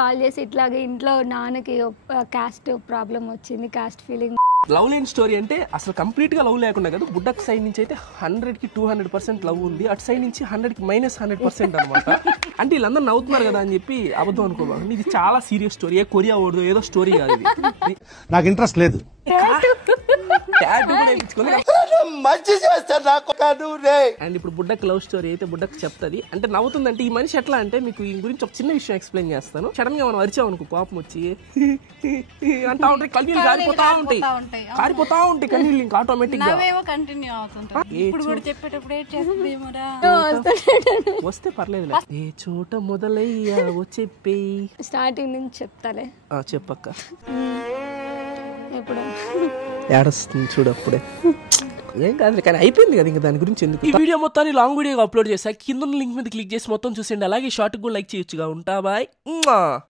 Call చేసి ఇట్లాగే ఇంట్లో నాన్నకి కాస్ట్ ప్రాబ్లం వచ్చింది, కాస్ట్ ఫీలింగ్. లవ్ లేని స్టోరీ అంటే అసలు కంప్లీట్ గా లవ్ లేకుండా కదా, బుడ్డక్ సైడ్ నుంచి అయితే 100కి 200% లవ్ ఉంది, అటు సైడ్ నుంచి 100కి -100% అనమాట. అంటే వీళ్ళందరూ నవ్వుతున్నారు కదా అని చెప్పి అబద్ధం అనుకోవాలి. ఇది చాలా సీరియస్ స్టోరీ, కొరియా ఓడదు ఏదో స్టోరీ కాదు ఇది. నాకు ఇంట్రెస్ట్ లేదు. అండ్ ఇప్పుడు బుడ్డక్ లవ్ స్టోరీ అయితే బుడ్డక్ చెప్తుంది. అంటే నవ్వుతుందంటే ఈ మనిషి ఎట్లా అంటే, మీకు ఈ గురించి ఒక చిన్న విషయం ఎక్స్ప్లెయిన్ చేస్తాను. సడన్ గా మనం అరిచాం అనుకో, కోపం వచ్చి అంటా ఉంటాయి, కన్నీళ్ళు కారిపోతా ఉంటాయి కన్నీళ్ళు ఇంకా ఆటోమేటిక్ గా వస్తే పర్లేదు. ఏ చోట మొదలయ్యా చెప్పి స్టార్టింగ్ నుంచి చెప్తాలే. చెప్పక్క ఇప్పుడు ఏడొస్తుంది చూడు అప్పుడే. ఏం కాదు కానీ అయిపోయింది కదా, ఇంకా దాని గురించి ఎందుకు. ఈ వీడియో మొత్తాన్ని లాంగ్ వీడియోగా అప్లోడ్ చేశా, కింద లింక్ మీద క్లిక్ చేసి మొత్తం చూసేయండి. అలాగే షార్ట్ కూడా లైక్ చేయొచ్చుగా. ఉంటా బాయ్.